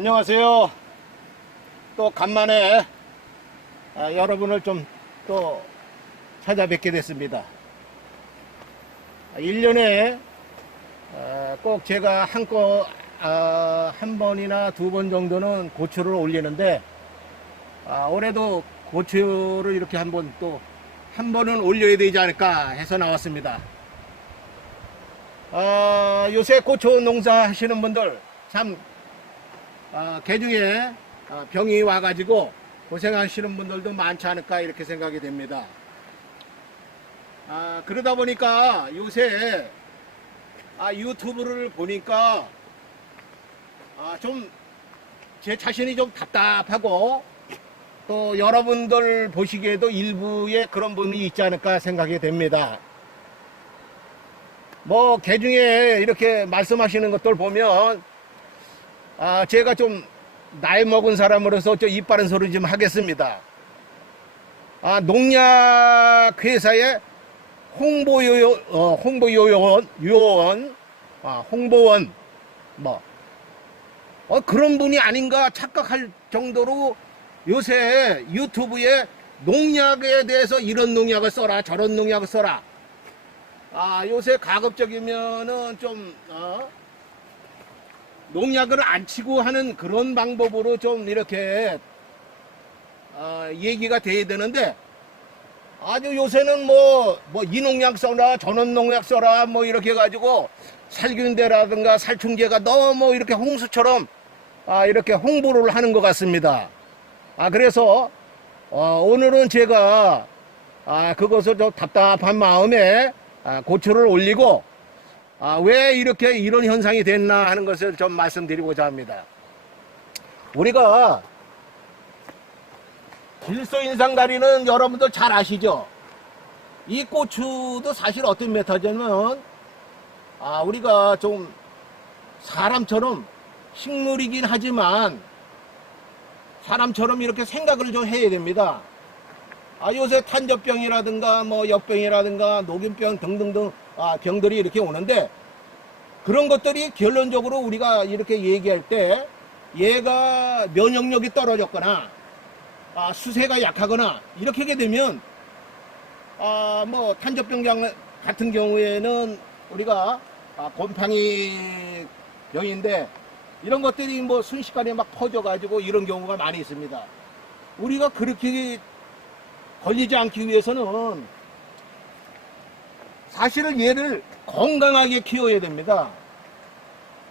안녕하세요. 또 간만에 아, 여러분을 좀 또 찾아뵙게 됐습니다. 1년에 아, 꼭 제가 한 거, 아, 한 번이나 두 번 정도는 고추를 올리는데 아, 올해도 고추를 이렇게 한 번 또 한 번은 올려야 되지 않을까 해서 나왔습니다. 아, 요새 고추 농사 하시는 분들 참 아, 개중에 아, 병이 와가지고 고생하시는 분들도 많지 않을까 이렇게 생각이 됩니다. 아, 그러다 보니까 요새 아, 유튜브를 보니까 아, 좀 제 자신이 좀 답답하고 또 여러분들 보시기에도 일부의 그런 부분이 있지 않을까 생각이 됩니다. 뭐 개중에 이렇게 말씀하시는 것들 보면 아 제가 좀 나이 먹은 사람으로서 좀 이빠른 소리 좀 하겠습니다. 아 농약 회사의 홍보 요요 어, 홍보 요원 요원 아 홍보원 뭐 어, 그런 분이 아닌가 착각할 정도로 요새 유튜브에 농약에 대해서 이런 농약을 써라 저런 농약을 써라 아 요새 가급적이면은 좀 어, 농약을 안 치고 하는 그런 방법으로 좀 이렇게 어, 얘기가 돼야 되는데 아주 요새는 뭐, 뭐, 이 농약 써라, 저런 농약 써라, 뭐, 이렇게 해가지고, 살균제라든가 살충제가 너무 이렇게 홍수처럼, 아, 이렇게 홍보를 하는 것 같습니다. 아, 그래서, 어, 오늘은 제가, 아, 그것을 좀 답답한 마음에, 아, 고초를 올리고, 아, 왜 이렇게 이런 현상이 됐나 하는 것을 좀 말씀드리고자 합니다. 우리가 질소인상다리는 여러분들 잘 아시죠? 이 고추도 사실 어떤 메타냐면, 아, 우리가 좀 사람처럼 식물이긴 하지만 사람처럼 이렇게 생각을 좀 해야 됩니다. 아, 요새 탄저병이라든가 뭐 역병이라든가 녹균병 등등등 아, 병들이 이렇게 오는데 그런 것들이 결론적으로 우리가 이렇게 얘기할 때 얘가 면역력이 떨어졌거나 아, 수세가 약하거나 이렇게 하게 되면 아, 뭐 탄저병 장- 같은 경우에는 우리가 아, 곰팡이 병인데 이런 것들이 뭐 순식간에 막 퍼져가지고 이런 경우가 많이 있습니다. 우리가 그렇게 걸리지 않기 위해서는 사실은 얘를 건강하게 키워야 됩니다.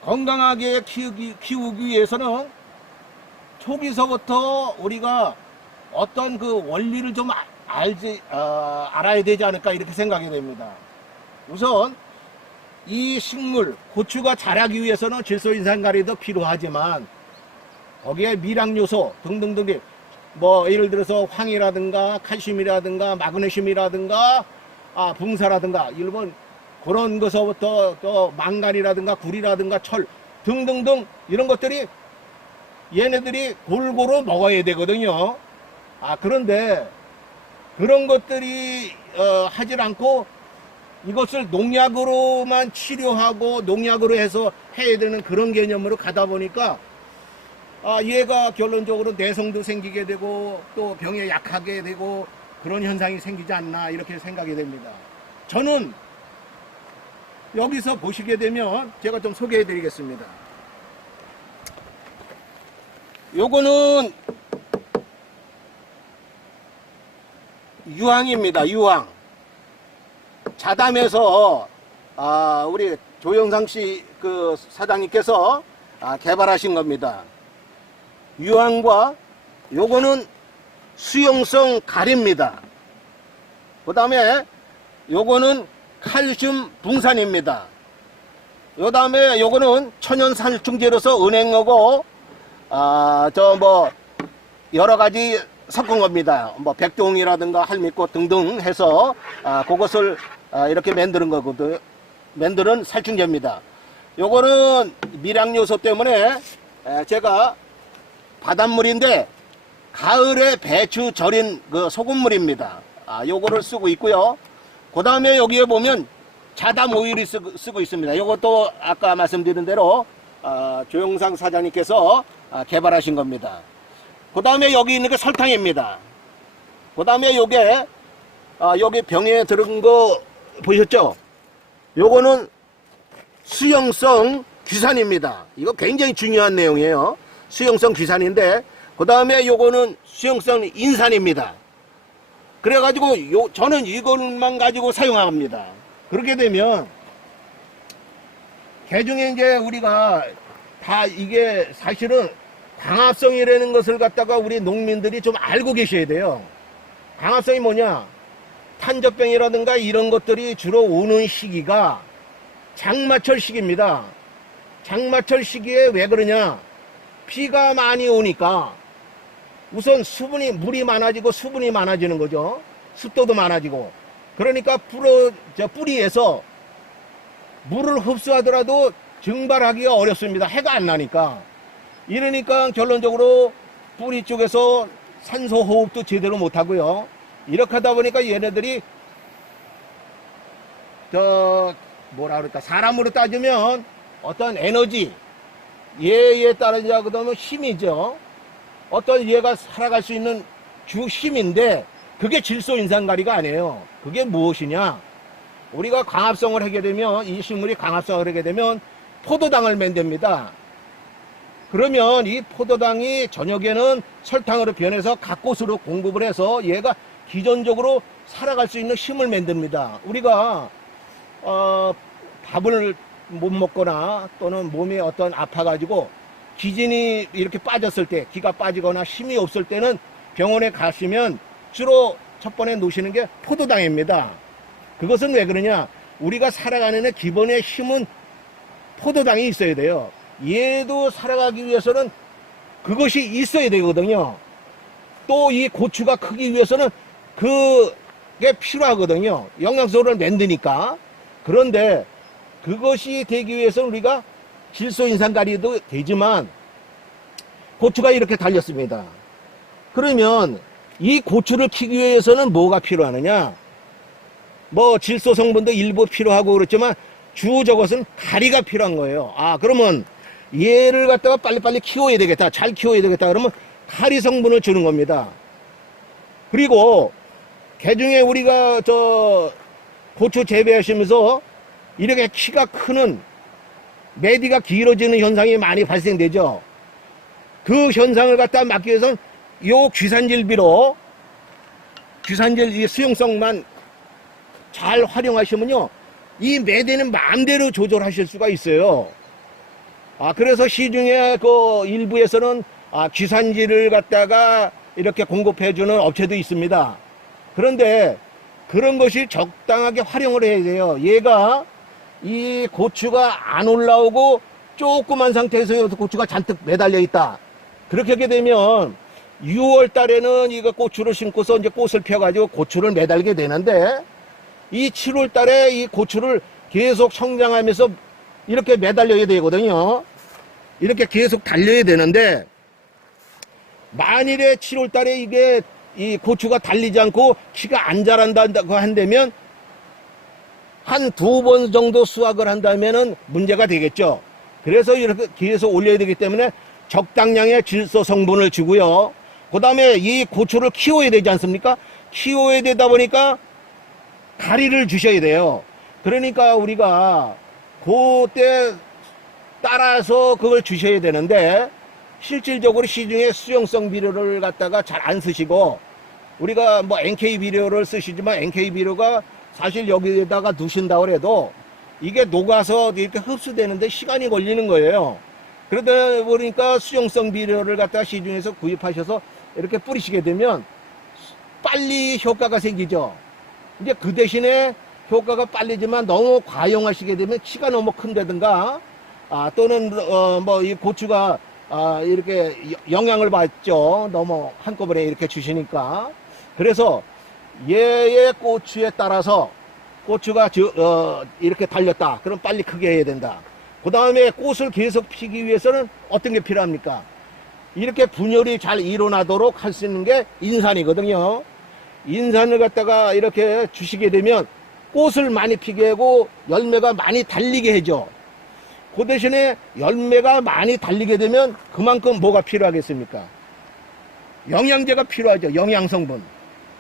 건강하게 키우기, 키우기 위해서는 초기서부터 우리가 어떤 그 원리를 좀 아- 알지, 어, 알아야 되지 않을까 이렇게 생각이 됩니다. 우선 이 식물, 고추가 자라기 위해서는 질소인산가리도 필요하지만 거기에 미량요소 등등등이 뭐 예를 들어서 황이라든가 칼슘이라든가 마그네슘이라든가 아 붕사라든가 일본 그런 것서부터 또 망간이라든가 구리라든가 철 등등등 이런 것들이 얘네들이 골고루 먹어야 되거든요. 아 그런데 그런 것들이 어, 하질 않고 이것을 농약으로만 치료하고 농약으로 해서 해야 되는 그런 개념으로 가다 보니까 아, 얘가 결론적으로 내성도 생기게 되고 또 병에 약하게 되고 그런 현상이 생기지 않나 이렇게 생각이 됩니다. 저는 여기서 보시게 되면 제가 좀 소개해 드리겠습니다. 요거는 유황입니다. 유황. 자담에서 아, 우리 조영상 씨 그 사장님께서 아, 개발하신 겁니다. 유황과 요거는 수용성 가리입니다. 그 다음에 요거는 칼슘 붕산입니다. 요 다음에 요거는 천연 살충제로서 은행어고 아 저 뭐 여러 가지 섞은 겁니다. 뭐 백종이라든가 할미꽃 등등 해서 아 그것을 아, 이렇게 만드는 거거든. 만드는 살충제입니다. 요거는 미량 요소 때문에 에, 제가 바닷물인데 가을에 배추 절인 그 소금물입니다. 아, 요거를 쓰고 있고요. 그 다음에 여기에 보면 자담 오일이 쓰고, 쓰고 있습니다. 요것도 아까 말씀드린 대로 아, 조영상 사장님께서 아, 개발하신 겁니다. 그 다음에 여기 있는 게 설탕입니다. 그 다음에 요게 아, 여기 병에 들은 거 보셨죠? 요거는 수용성 귀산입니다. 이거 굉장히 중요한 내용이에요. 수용성 귀산인데 그 다음에 요거는 수용성 인산입니다. 그래가지고 요 저는 이것만 가지고 사용합니다. 그렇게 되면 개중에 이제 우리가 다 이게 사실은 광합성이라는 것을 갖다가 우리 농민들이 좀 알고 계셔야 돼요. 광합성이 뭐냐? 탄저병이라든가 이런 것들이 주로 오는 시기가 장마철 시기입니다. 장마철 시기에 왜 그러냐? 비가 많이 오니까 우선 수분이 물이 많아지고 수분이 많아지는 거죠. 습도도 많아지고. 그러니까 뿌러, 저 뿌리에서 물을 흡수하더라도 증발하기가 어렵습니다. 해가 안 나니까. 이러니까 결론적으로 뿌리 쪽에서 산소 호흡도 제대로 못 하고요. 이렇게 하다 보니까 얘네들이 저 뭐라 그럴까 사람으로 따지면 어떤 에너지 얘에 따르자 그러면 힘이죠. 어떤 얘가 살아갈 수 있는 주 힘인데 그게 질소 인산가리가 아니에요. 그게 무엇이냐? 우리가 광합성을 하게 되면 이 식물이 광합성을 하게 되면 포도당을 만듭니다. 그러면 이 포도당이 저녁에는 설탕으로 변해서 각곳으로 공급을 해서 얘가 기존적으로 살아갈 수 있는 힘을 만듭니다. 우리가 어, 밥을 못 먹거나 또는 몸이 어떤 아파가지고 기진이 이렇게 빠졌을 때 기가 빠지거나 힘이 없을 때는 병원에 가시면 주로 첫 번에 놓으시는 게 포도당입니다. 그것은 왜 그러냐? 우리가 살아가는 데 기본의 힘은 포도당이 있어야 돼요. 얘도 살아가기 위해서는 그것이 있어야 되거든요. 또 이 고추가 크기 위해서는 그게 필요하거든요. 영양소를 만드니까. 그런데 그것이 되기 위해서 우리가 질소 인산가리도 되지만 고추가 이렇게 달렸습니다. 그러면 이 고추를 키기 위해서는 뭐가 필요하느냐? 뭐 질소 성분도 일부 필요하고 그렇지만 주 저것은 가리가 필요한 거예요. 아 그러면 얘를 갖다가 빨리빨리 키워야 되겠다. 잘 키워야 되겠다. 그러면 가리 성분을 주는 겁니다. 그리고 개중에 우리가 저 고추 재배하시면서 이렇게 키가 크는 매디가 길어지는 현상이 많이 발생되죠. 그 현상을 갖다 막기 위해서는 요 귀산질비로 귀산질 이 수용성만 잘 활용하시면요. 이 매대는 마음대로 조절하실 수가 있어요. 아, 그래서 시중에 그 일부에서는 아, 귀산질을 갖다가 이렇게 공급해주는 업체도 있습니다. 그런데 그런 것이 적당하게 활용을 해야 돼요. 얘가 이 고추가 안 올라오고 조그만 상태에서 여기서 고추가 잔뜩 매달려 있다. 그렇게 하게 되면 6월 달에는 이거 고추를 심고서 이제 꽃을 펴가지고 고추를 매달게 되는데 이 7월 달에 이 고추를 계속 성장하면서 이렇게 매달려야 되거든요. 이렇게 계속 달려야 되는데 만일에 7월 달에 이게 이 고추가 달리지 않고 키가 안 자란다고 한다면 한 두 번 정도 수확을 한다면은 문제가 되겠죠. 그래서 이렇게 계속 올려야 되기 때문에 적당량의 질소 성분을 주고요. 그 다음에 이 고추를 키워야 되지 않습니까? 키워야 되다 보니까 가리를 주셔야 돼요. 그러니까 우리가 그때 따라서 그걸 주셔야 되는데 실질적으로 시중에 수용성 비료를 갖다가 잘 안 쓰시고 우리가 뭐 NK 비료를 쓰시지만 NK 비료가 사실 여기에다가 두신다 그래도 이게 녹아서 이렇게 흡수되는데 시간이 걸리는 거예요. 그러다 보니까 수용성 비료를 갖다가 시중에서 구입하셔서 이렇게 뿌리시게 되면 빨리 효과가 생기죠. 이제 그 대신에 효과가 빨리지만 너무 과용하시게 되면 키가 너무 큰다든가 아, 또는 어, 뭐 이 고추가 아, 이렇게 영향을 받죠. 너무 한꺼번에 이렇게 주시니까. 그래서 얘의 고추에 따라서 고추가 저, 어, 이렇게 달렸다. 그럼 빨리 크게 해야 된다. 그 다음에 꽃을 계속 피기 위해서는 어떤 게 필요합니까? 이렇게 분열이 잘 일어나도록 할 수 있는 게 인산이거든요. 인산을 갖다가 이렇게 주시게 되면 꽃을 많이 피게 하고 열매가 많이 달리게 해줘. 그 대신에 열매가 많이 달리게 되면 그만큼 뭐가 필요하겠습니까? 영양제가 필요하죠. 영양성분.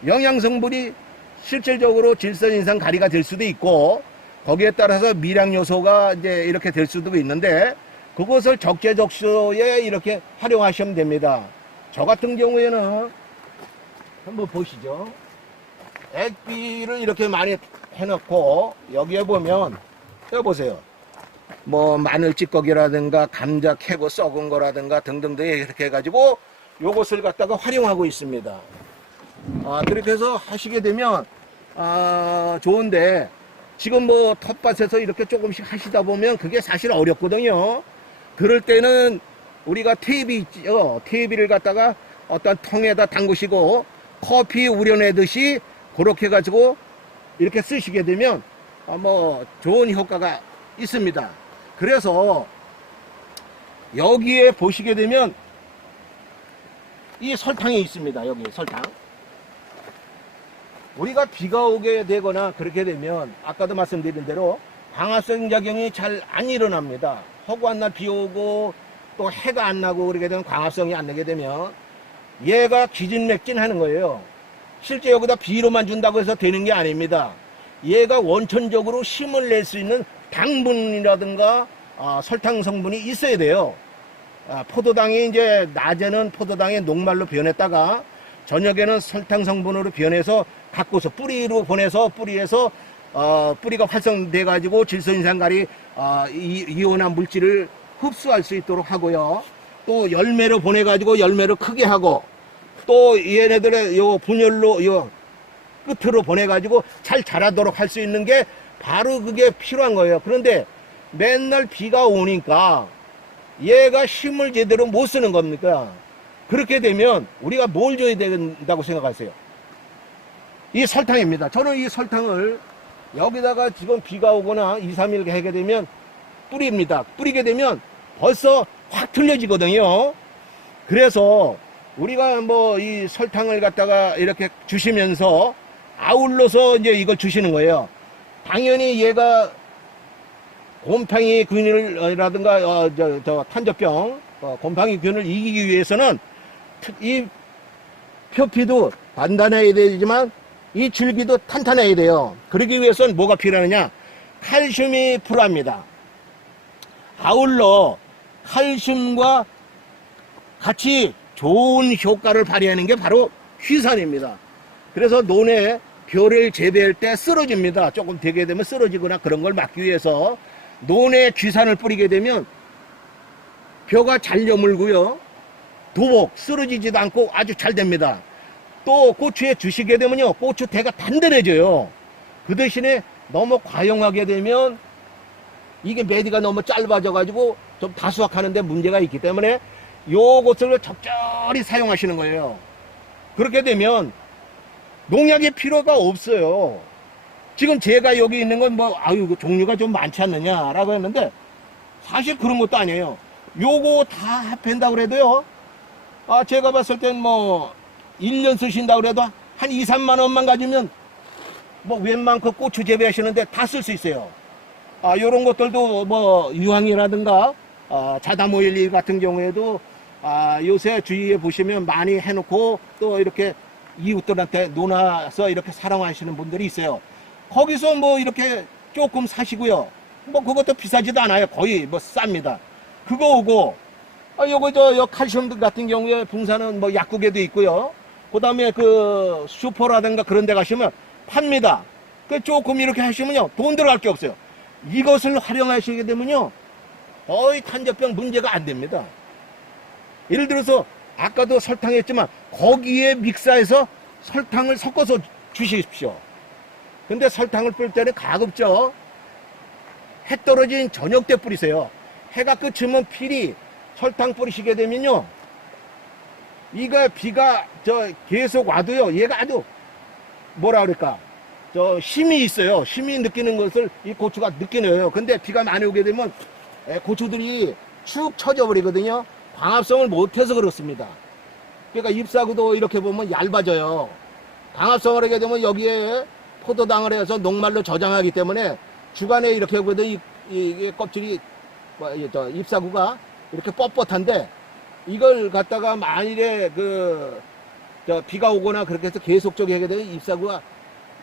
영양 성분이 실질적으로 질선 인상 가리가 될 수도 있고 거기에 따라서 미량 요소가 이제 이렇게 될 수도 있는데 그것을 적재적소에 이렇게 활용하시면 됩니다. 저 같은 경우에는 한번 보시죠. 액비를 이렇게 많이 해놓고 여기에 보면 여기 보세요. 뭐 마늘 찌꺼기라든가 감자 캐고 썩은 거라든가 등등등 이렇게 해가지고 요것을 갖다가 활용하고 있습니다. 아, 그렇게 해서 하시게 되면 아, 좋은데 지금 뭐 텃밭에서 이렇게 조금씩 하시다 보면 그게 사실 어렵거든요. 그럴 때는 우리가 테이비 있죠. 테이비를 갖다가 어떤 통에다 담그시고 커피 우려내듯이 그렇게 가지고 이렇게 쓰시게 되면 아, 뭐 좋은 효과가 있습니다. 그래서 여기에 보시게 되면 이 설탕이 있습니다. 여기 설탕. 우리가 비가 오게 되거나 그렇게 되면 아까도 말씀드린 대로 광합성 작용이 잘 안 일어납니다. 허구한 날 비 오고 또 해가 안 나고 그러게 되면 광합성이 안 나게 되면 얘가 기진맥진 하는 거예요. 실제 여기다 비료만 준다고 해서 되는 게 아닙니다. 얘가 원천적으로 힘을 낼 수 있는 당분이라든가 아, 설탕 성분이 있어야 돼요. 아, 포도당이 이제 낮에는 포도당의 녹말로 변했다가 저녁에는 설탕 성분으로 변해서 갖고서 뿌리로 보내서 뿌리에서 어, 뿌리가 활성돼 가지고 질소인산가리 어, 이, 이온한 물질을 흡수할 수 있도록 하고요. 또 열매로 보내 가지고 열매를 크게 하고 또 얘네들의 요 분열로 요 끝으로 보내 가지고 잘 자라도록 할 수 있는 게 바로 그게 필요한 거예요. 그런데 맨날 비가 오니까 얘가 힘을 제대로 못 쓰는 겁니까? 그렇게 되면 우리가 뭘 줘야 된다고 생각하세요? 이 설탕입니다. 저는 이 설탕을 여기다가 지금 비가 오거나 2, 3일 하게 되면 뿌립니다. 뿌리게 되면 벌써 확 틀려지거든요. 그래서 우리가 뭐 이 설탕을 갖다가 이렇게 주시면서 아울러서 이제 이걸 주시는 거예요. 당연히 얘가 곰팡이 균이라든가 어, 저, 저 탄저병 어, 곰팡이 균을 이기기 위해서는 트- 이 표피도 단단해야 되지만 이 줄기도 탄탄해야 돼요. 그러기 위해서는 뭐가 필요하느냐? 칼슘이 필요합니다. 아울러 칼슘과 같이 좋은 효과를 발휘하는 게 바로 휘산입니다. 그래서 논에 벼를 재배할 때 쓰러집니다. 조금 되게 되면 쓰러지거나 그런 걸 막기 위해서 논에 귀산을 뿌리게 되면 벼가 잘 여물고요. 도복 쓰러지지도 않고 아주 잘 됩니다. 또 고추에 주시게 되면요. 고추 대가 단단해져요. 그 대신에 너무 과용하게 되면 이게 매디가 너무 짧아져 가지고 좀 다수확하는데 문제가 있기 때문에 요것을 적절히 사용하시는 거예요. 그렇게 되면 농약의 필요가 없어요. 지금 제가 여기 있는 건 뭐 아유 그 종류가 좀 많지 않느냐 라고 했는데 사실 그런 것도 아니에요. 요거 다 합한다 그래도요. 아 제가 봤을 땐뭐 1년 쓰신다 그래도 한 2, 3만 원만 가지면 뭐 웬만큼 고추 재배하시는데 다 쓸 수 있어요. 아 요런 것들도 뭐 유황이라든가 아, 자다모일리 같은 경우에도 아, 요새 주위에 보시면 많이 해놓고 또 이렇게 이웃들한테 논아서 이렇게 사랑하시는 분들이 있어요. 거기서 뭐 이렇게 조금 사시고요. 뭐 그것도 비싸지도 않아요. 거의 뭐 쌉니다. 그거 오고, 아, 요거 저, 요 칼슘 같은 경우에 붕사는 뭐 약국에도 있고요. 그 다음에 그 슈퍼라든가 그런 데 가시면 팝니다. 그 조금 이렇게 하시면요. 돈 들어갈 게 없어요. 이것을 활용하시게 되면요. 거의 탄저병 문제가 안 됩니다. 예를 들어서 아까도 설탕했지만 거기에 믹사해서 설탕을 섞어서 주십시오. 근데 설탕을 뿌릴 때는 가급적 해 떨어진 저녁 때 뿌리세요. 해가 끝이면 필히 설탕 뿌리시게 되면요. 이가 비가 저 계속 와도요. 얘가 아주 뭐라 그럴까. 저 힘이 있어요. 힘이 느끼는 것을 이 고추가 느끼네요. 근데 비가 많이 오게 되면 에, 고추들이 축 처져 버리거든요. 광합성을 못해서 그렇습니다. 그러니까 잎사구도 이렇게 보면 얇아져요. 광합성을 하게 되면 여기에 포도당을 해서 녹말로 저장하기 때문에 주간에 이렇게 보거든 이, 이, 이 껍질이 뭐, 이, 저 잎사구가 이렇게 뻣뻣한데 이걸 갖다가 만일에 그, 저 비가 오거나 그렇게 해서 계속적으로 하게 되면 잎사구가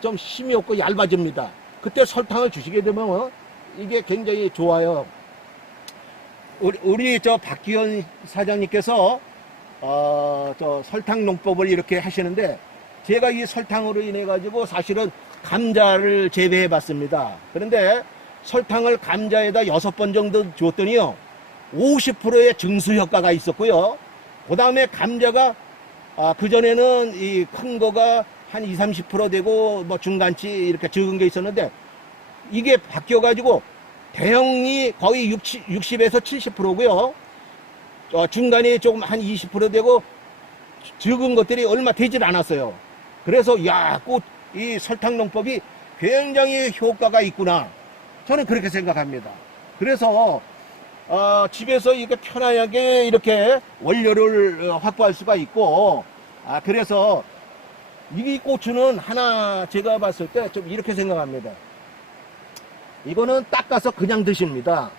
좀 힘이 없고 얇아집니다. 그때 설탕을 주시게 되면 어, 이게 굉장히 좋아요. 우리, 우리 저 박기현 사장님께서 어, 저 설탕 농법을 이렇게 하시는데 제가 이 설탕으로 인해 가지고 사실은 감자를 재배해 봤습니다. 그런데 설탕을 감자에다 여섯 번 정도 줬더니요. 50%의 증수 효과가 있었고요. 그 다음에 감자가 아, 그전에는 이 큰 거가 한 20, 30% 되고 뭐 중간치 이렇게 적은 게 있었는데 이게 바뀌어 가지고 대형이 거의 60, 60에서 70%고요. 어, 중간이 조금 한 20% 되고 적은 것들이 얼마 되질 않았어요. 그래서 야, 꽃 이 설탕 농법이 굉장히 효과가 있구나. 저는 그렇게 생각합니다. 그래서 어, 집에서 이렇게 편하게 이렇게 원료를 어, 확보할 수가 있고 아 그래서 이 고추는 하나 제가 봤을 때 좀 이렇게 생각합니다. 이거는 닦아서 그냥 드십니다.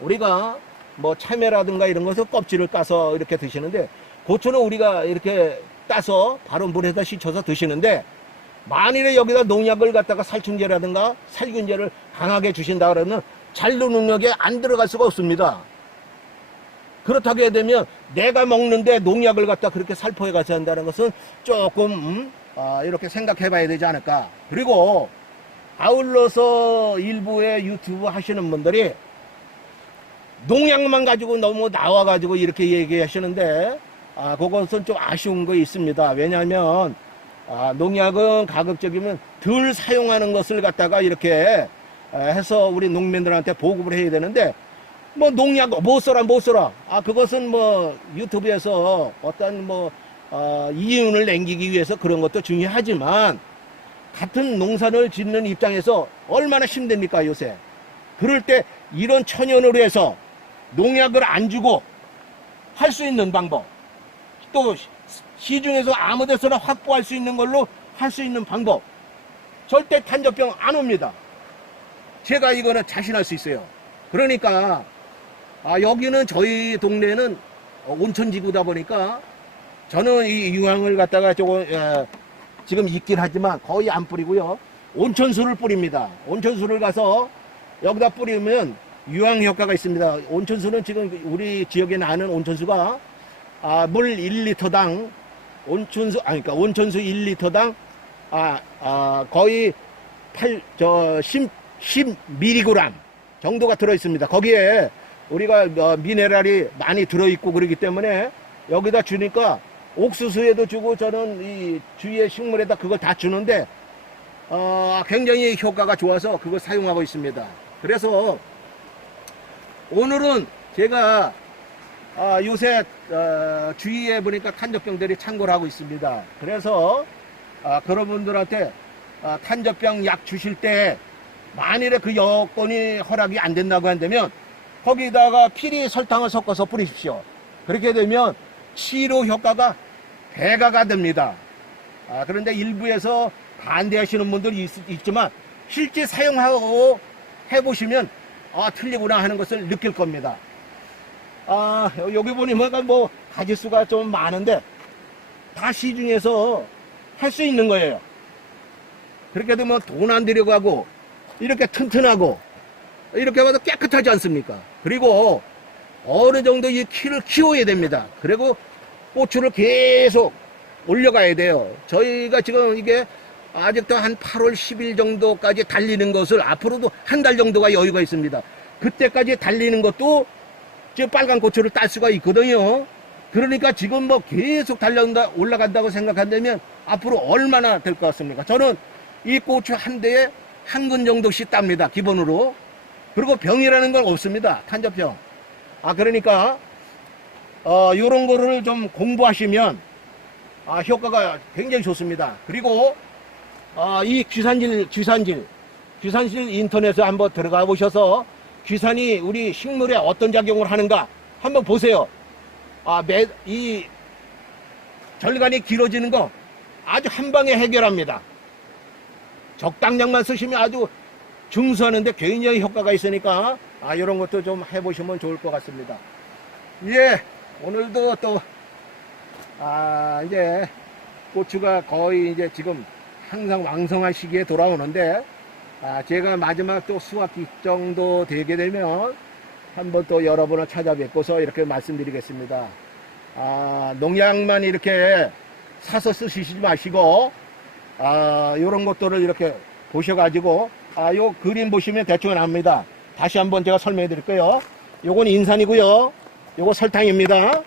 우리가 뭐 참외라든가 이런 것을 껍질을 까서 이렇게 드시는데 고추는 우리가 이렇게 따서 바로 물에다 씻어서 드시는데 만일에 여기다 농약을 갖다가 살충제라든가 살균제를 강하게 주신다 그러면 잔류 능력에 안 들어갈 수가 없습니다. 그렇다게 되면 내가 먹는데 농약을 갖다 그렇게 살포해 가서 한다는 것은 조금 음, 아, 이렇게 생각해 봐야 되지 않을까. 그리고 아울러서 일부의 유튜브 하시는 분들이 농약만 가지고 너무 나와 가지고 이렇게 얘기하시는데 아, 그것은 좀 아쉬운 거 있습니다. 왜냐하면 아, 농약은 가급적이면 덜 사용하는 것을 갖다가 이렇게 아, 해서 우리 농민들한테 보급을 해야 되는데 뭐 농약 못 써라 못 써라. 아 그것은 뭐 유튜브에서 어떤 뭐 어, 이윤을 남기기 위해서 그런 것도 중요하지만 같은 농산을 짓는 입장에서 얼마나 힘듭니까 요새? 그럴 때 이런 천연으로 해서 농약을 안 주고 할 수 있는 방법 또 시- 시중에서 아무 데서나 확보할 수 있는 걸로 할 수 있는 방법 절대 탄저병 안 옵니다 제가 이거는 자신할 수 있어요 그러니까 아, 여기는 저희 동네는 어, 온천지구다 보니까 저는 이 유황을 갖다가 조금 예, 지금 있긴 하지만 거의 안 뿌리고요. 온천수를 뿌립니다. 온천수를 가서 여기다 뿌리면 유황 효과가 있습니다. 온천수는 지금 우리 지역에 나는 온천수가 아, 물 1리터당 온천수 아니 그러니까 온천수 1리터당 아, 아 거의 8, 저 10, 10mg 정도가 들어 있습니다. 거기에 우리가 어, 미네랄이 많이 들어 있고 그러기 때문에 여기다 주니까 옥수수에도 주고 저는 이 주위의 식물에다 그걸 다 주는데 어, 굉장히 효과가 좋아서 그걸 사용하고 있습니다. 그래서 오늘은 제가 아, 요새 어, 주위에 보니까 탄저병들이 창궐 하고 있습니다. 그래서 아, 그런 분들한테 아, 탄저병 약 주실 때 만일에 그 여건이 허락이 안 된다고 한다면 거기다가 피리 설탕을 섞어서 뿌리십시오. 그렇게 되면 치료 효과가 배가가 됩니다. 아, 그런데 일부에서 반대하시는 분들이 있, 지만 실제 사용하고 해보시면 아 틀리구나 하는 것을 느낄 겁니다. 아 여기 보니까 뭐 가지수가 좀 많은데 다 시중에서 할 수 있는 거예요. 그렇게 되면 돈 안 들여고 하고 이렇게 튼튼하고 이렇게 봐도 깨끗하지 않습니까? 그리고 어느 정도 이 키를 키워야 됩니다. 그리고 고추를 계속 올려가야 돼요. 저희가 지금 이게 아직도 한 8월 10일 정도까지 달리는 것을 앞으로도 한 달 정도가 여유가 있습니다. 그때까지 달리는 것도 지금 빨간 고추를 딸 수가 있거든요. 그러니까 지금 뭐 계속 달려온다, 올라간다고 생각한다면 앞으로 얼마나 될 것 같습니까? 저는 이 고추 한 대에 한 근 정도씩 땁니다. 기본으로. 그리고 병이라는 건 없습니다. 탄저병. 아, 그러니까, 어, 요런 거를 좀 공부하시면, 아, 효과가 굉장히 좋습니다. 그리고, 아, 이 귀산질, 귀산질, 귀산질 인터넷에 한번 들어가 보셔서 귀산이 우리 식물에 어떤 작용을 하는가 한번 보세요. 아, 매, 이 절간이 길어지는 거 아주 한 방에 해결합니다. 적당량만 쓰시면 아주 증수하는데 굉장히 효과가 있으니까 아, 이런 것도 좀 해보시면 좋을 것 같습니다. 예, 오늘도 또, 아, 이제 고추가 거의 이제 지금 항상 왕성한 시기에 돌아오는데, 아, 제가 마지막 또 수확기 정도 되게 되면 한번 또 여러분을 찾아뵙고서 이렇게 말씀드리겠습니다. 아, 농약만 이렇게 사서 쓰시지 마시고, 아, 요런 것들을 이렇게 보셔가지고, 아, 요 그림 보시면 대충 압니다. 다시 한번 제가 설명해 드릴게요. 요건 인산이고요. 요거 설탕입니다.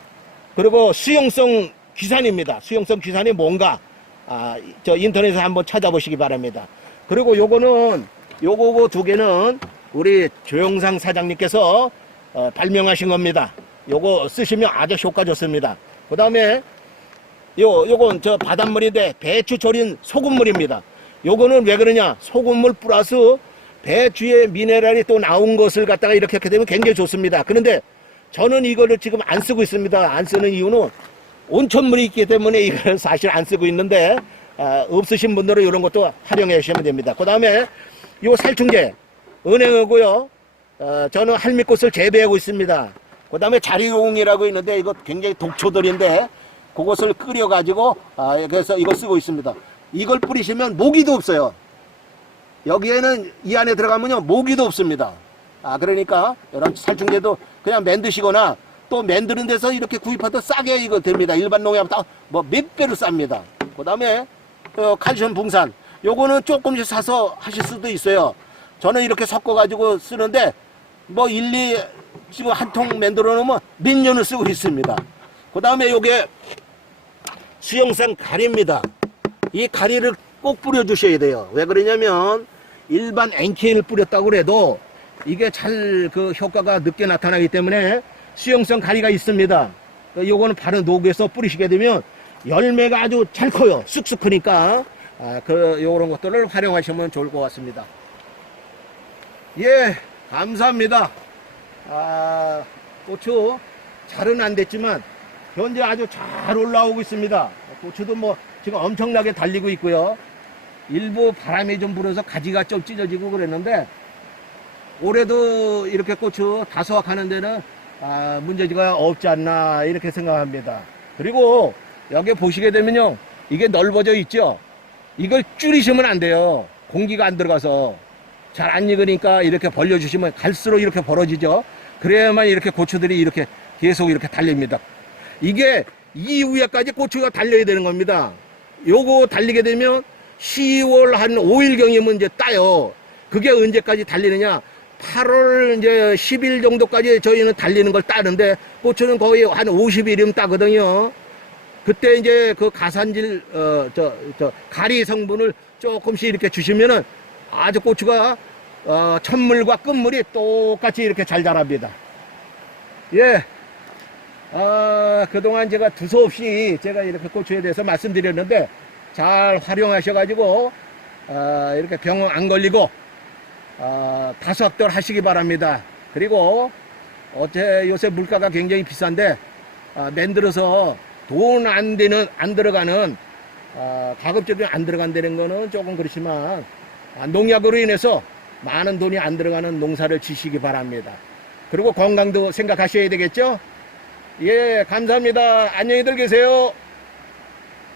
그리고 수용성 기산입니다. 수용성 기산이 뭔가, 아, 저 인터넷에 한번 찾아보시기 바랍니다. 그리고 요거는, 요거 두 개는 우리 조영상 사장님께서 어, 발명하신 겁니다. 요거 쓰시면 아주 효과 좋습니다. 그 다음에 요, 요건 저 바닷물인데 배추 절인 소금물입니다. 요거는 왜 그러냐? 소금물 플러스 배추의 미네랄이 또 나온 것을 갖다가 이렇게 하게 되면 굉장히 좋습니다. 그런데 저는 이거를 지금 안 쓰고 있습니다. 안 쓰는 이유는 온천물이 있기 때문에 이걸 사실 안 쓰고 있는데 아, 없으신 분들은 이런 것도 활용해 주시면 됩니다. 그 다음에 요 살충제 은행하고요. 어, 저는 할미꽃을 재배하고 있습니다. 그 다음에 자리용이라고 있는데 이거 굉장히 독초들인데 그것을 끓여가지고 아, 그래서 이거 쓰고 있습니다. 이걸 뿌리시면 모기도 없어요. 여기에는 이 안에 들어가면요 모기도 없습니다. 아 그러니까 이런 살충제도 그냥 만드시거나 또 만드는 데서 이렇게 구입하도 싸게 이거 됩니다. 일반 농약보다 뭐몇 배로 쌉니다. 그 다음에 어, 칼슘 붕산 요거는 조금씩 사서 하실 수도 있어요. 저는 이렇게 섞어 가지고 쓰는데 뭐 일리 지금 한 통 만들어 놓으면 몇 년을 쓰고 있습니다. 그 다음에 요게 수용성 가리입니다. 이 가리를 꼭 뿌려 주셔야 돼요. 왜 그러냐면 일반 NK를 뿌렸다고 해도 이게 잘 그 효과가 늦게 나타나기 때문에 수용성 가리가 있습니다. 그 요거는 바로 녹여서 뿌리시게 되면 열매가 아주 잘 커요. 쑥쑥 크니까 아, 그 요런 것들을 활용하시면 좋을 것 같습니다. 예, 감사합니다. 아, 고추 잘은 안 됐지만 현재 아주 잘 올라오고 있습니다. 고추도 뭐 지금 엄청나게 달리고 있고요. 일부 바람이 좀 불어서 가지가 좀 찢어지고 그랬는데 올해도 이렇게 고추 다수확하는 데는 아, 문제가 없지 않나 이렇게 생각합니다. 그리고 여기 보시게 되면요. 이게 넓어져 있죠. 이걸 줄이시면 안 돼요. 공기가 안 들어가서 잘 안 익으니까 이렇게 벌려주시면 갈수록 이렇게 벌어지죠. 그래야만 이렇게 고추들이 이렇게 계속 이렇게 달립니다. 이게 이후에까지 고추가 달려야 되는 겁니다. 요거 달리게 되면 10월 한 5일경이면 이제 따요. 그게 언제까지 달리느냐? 8월 이제 10일 정도까지 저희는 달리는 걸 따는데 고추는 거의 한 50일이면 따거든요. 그때 이제 그 가산질 어 저 저 가리 성분을 조금씩 이렇게 주시면은 아주 고추가 어 천물과 끝물이 똑같이 이렇게 잘 자랍니다. 예. 아, 그동안 제가 두서없이 제가 이렇게 고추에 대해서 말씀드렸는데 잘 활용하셔가지고 아, 이렇게 병안 걸리고 아, 다섯돌 하시기 바랍니다. 그리고 어제 요새 물가가 굉장히 비싼데 아, 만들어서 돈 안 되는 안 들어가는 아, 가급적이면 안 들어간다는 거는 조금 그렇지만 아, 농약으로 인해서 많은 돈이 안 들어가는 농사를 지시기 바랍니다. 그리고 건강도 생각하셔야 되겠죠? 예, 감사합니다. 안녕히들 계세요.